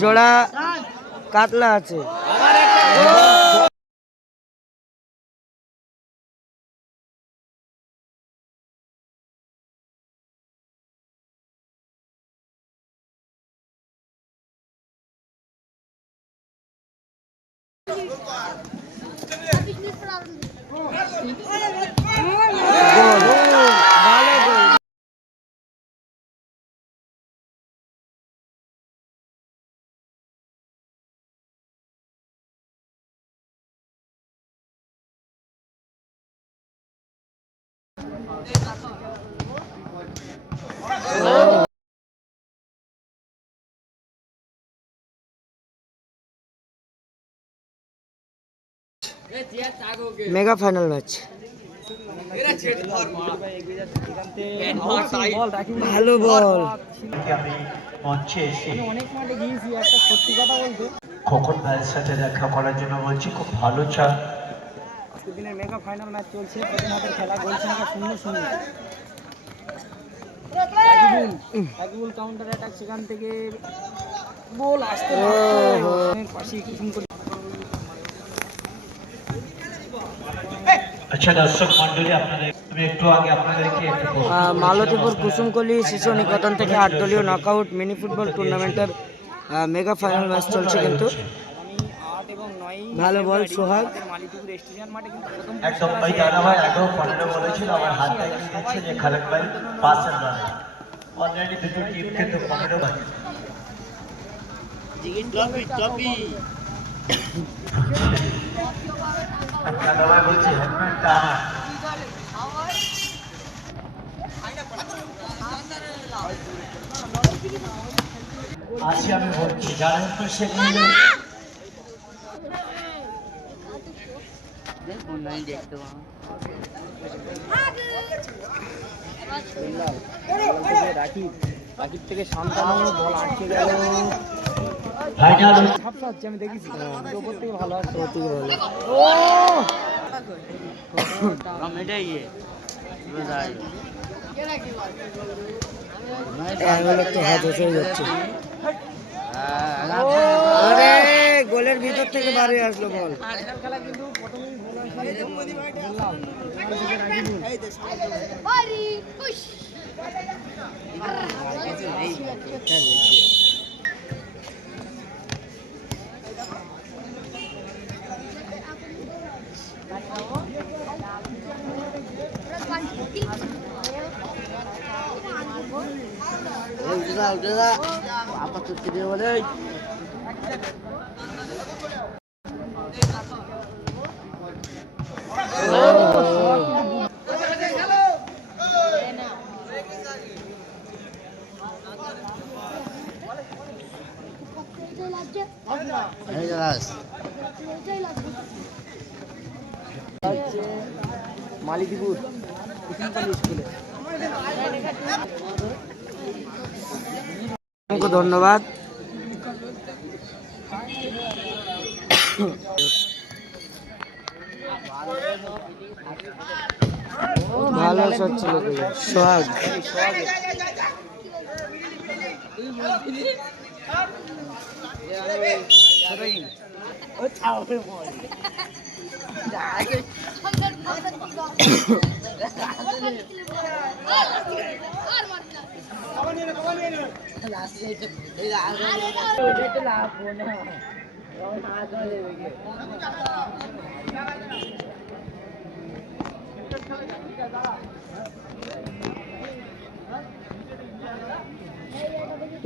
জোড়া কাতলা আছে। Mega final match. ভালো বল। খোকন ভাইয়ের সাথে দেখা করার জন্য বলছি, খুব ভালো চা। আজকের দিনের মেগা ফাইনাল ম্যাচ চলছে, প্রথম হাতের খেলা, গোল সংখ্যা 0-0। সাকিবুল কাউন্টার অ্যাটাক, সেখান থেকে বল আসতে পাশে কুসুম করে। আচ্ছা দর্শক মন্ডলী, আপনাদের আমি একটু আগে আপনাদেরকে মালতীপুর কুসুমকলি শিশু নিকেতন থেকে 8 দলীয় নকআউট মিনি ফুটবল টুর্নামেন্টের মেগা ফাইনাল ম্যাচ চলছে। কিন্তু ভালো বল সোহাগ। একদম ভাই দাদা ভাই একদম 15 বলেছিল, আমার হাত দেখিয়ে দিচ্ছে যে খালেক ভাই পাসের রানে অলরেডি দুটো টিম কিন্তু 15 ভাই। দাদা ভাই বলছে হেলমেটটা আমার। আজকে আমি বলছি যারা সেগুলো রাকিব থেকে শান্তানু বল আটকে গেল। আমি দেখেছি ওপর থেকে ভালো আসছে, ওর থেকে ভালো। একটু হাত হয়ে যাচ্ছে। আরে গোলের ভিতর থেকে বাড়ি আসলো বল। খেলা কিন্তু apa tuh video boleh. মালিকপুর স্কুলে। ধন্যবাদ। ভালো শট ছিল সোহাগ।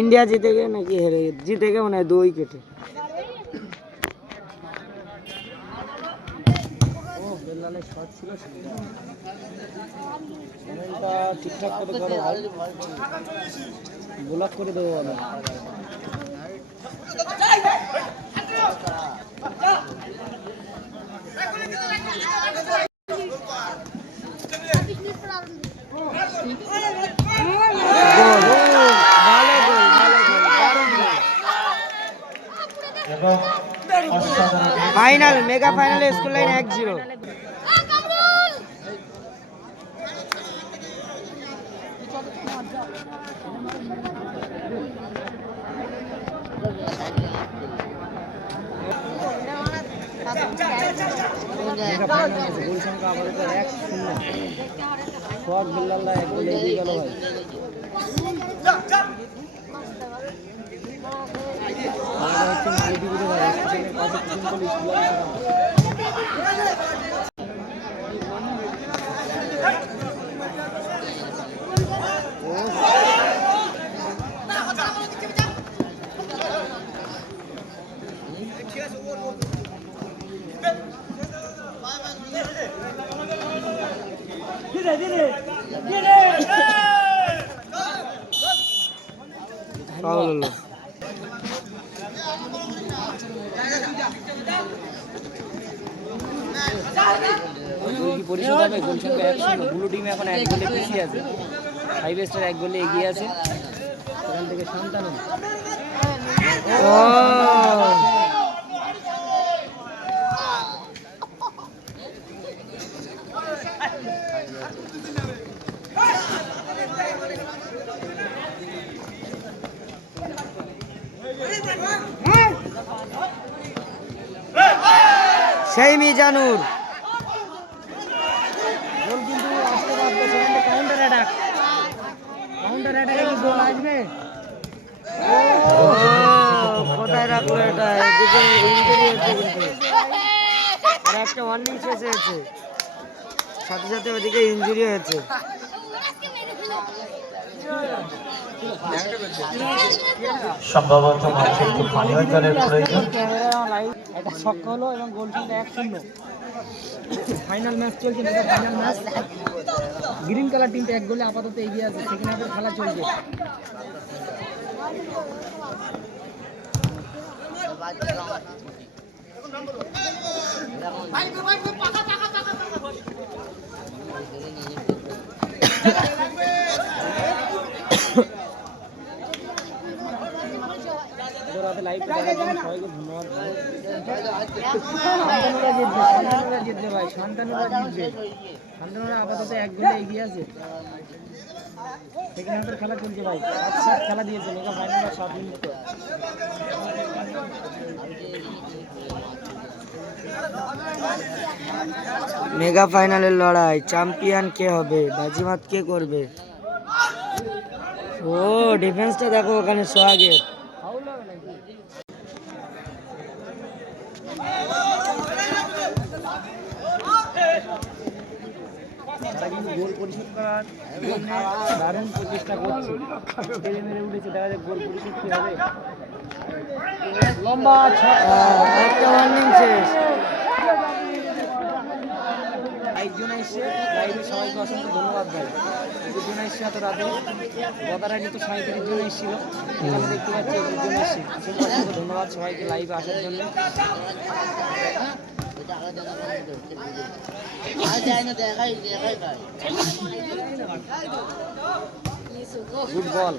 इंडिया जीतेगा ना कि हेरे जीतेगा মানে 2 উইকেটে। ও বেলালের শট ছিল সেটা ঠিকঠাক করে করো ভাই, ব্লক করে দেবো বলো। ফাইনাল মেগা ফাইনালে score line 1-0। Mega final match goal সংখ্যা আপাতত 1-0। সোহাগ বিল্লাল্লাহ এক গোলে এগিয়ে গেল ভাই। ফাউল হলো। গোল কি পরিশোধ হবে? গোল সংখ্যা 1-0। ব্লু টিম এখন এক গোলে পিছিয়ে আছে। 5 স্টার এক গোলে এগিয়ে আছে। এখান থেকে শান্তানু। সেই মিজানুর গোল কিন্তু আসতে পারবে। সেখানে কাউন্টার অ্যাটাক গোল আসবে। কোথায় রাখলো এটা? এদিকে ইনজুরি হচ্ছে কিন্তু, আর একটা ওয়ার্নিং শেষ হয়েছে, সাথে সাথে ওদিকে ইনজুরি হয়েছে। সম্ভবত মাঠে একটু পানীয় জলের প্রয়োজন। এটা ছক্কা হলো এবং গোল সংখ্যা 1-0। ফাইনাল ম্যাচ চলছে, ফাইনাল ম্যাচ। গ্রিন কালার টিমটা এক গোলে আপাতত এগিয়ে আছে। সেকেন্ড হাফের খেলা চলছে। লাইভ দেখার জন্য সবাইকে ধন্যবাদ। শান্তানুরা জিতবে ভাই, শান্তানুরা জিতবে। শান্তানুরা আপাতত এক গোলে এগিয়ে আছে। সেকেন্ড হাফের খেলা চলছে ভাই। 7 খেলা দিয়েছে মেগা ফাইনাল 7 মিনিট। মেগা ফাইনালের লড়াই, চ্যাম্পিয়ন কে হবে? বাজিমাত কে করবে? ও ডিফেন্সটা দেখো ওখানে সোহাগের। গোল পরিশোধ করার দারুণ প্রচেষ্টা করছে। মেরে উঠেছে, দেখা যাক গোল পরিশোধ কি হবে। লম্বা একটা ওয়ার্নিং শেষ। একজন এসছে লাইভে, সবাইকে অসংখ্য ধন্যবাদ ভাই। দুজন এসছে এত রাতে, গতারা কিন্তু 37 জন এসেছিল। এখানে দেখতে পাচ্ছি 21 জন এসছে। অসংখ্য ধন্যবাদ সবাইকে লাইভে আসার জন্য। Good ball.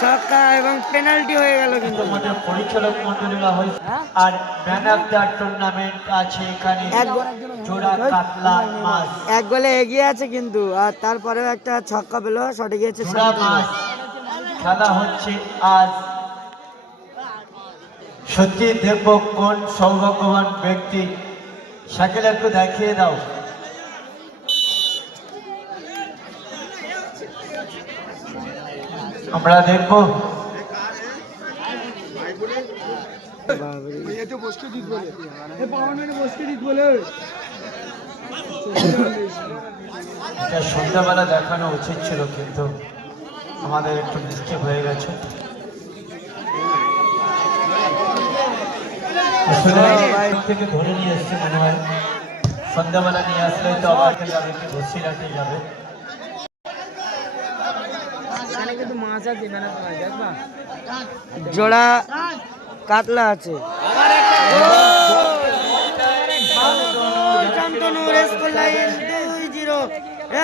ছক্কা এবং পেনাল্টি হয়ে গেল কিন্তু। পরিচালক মন্ডলীরা হয়েছে আর ম্যান অফ দ্য টুর্নামেন্ট আছে এখানে জোড়া কাতলা মাছ। এক গোলে এগিয়ে আছে কিন্তু, আর তারপরেও একটা ছক্কা পেল, সঠিক গেছে। খেলা হচ্ছে আজ। সত্যি দেখবো কোন সৌভাগ্যবান ব্যক্তি। শাকিল একটু দেখিয়ে দাও। আমরা দেখবো। এটা সন্ধ্যাবেলা দেখানো উচিত ছিল, কিন্তু আমাদের একটু মিস্টেক হয়ে গেছে। থেকে ধরে নিয়ে এসছে মনে হয়, সন্ধ্যাবেলা নিয়ে আসলে তো আবার একটু বসি রাখতে যাবে। জোড়া কাতলা আছে।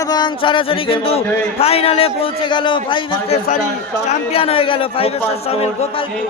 এবং সরাসরি কিন্তু ফাইনালে পৌঁছে গেল 5 স্টার, সরি চ্যাম্পিয়ন হয়ে গেল 5 স্টার সামিল গোপালপুর।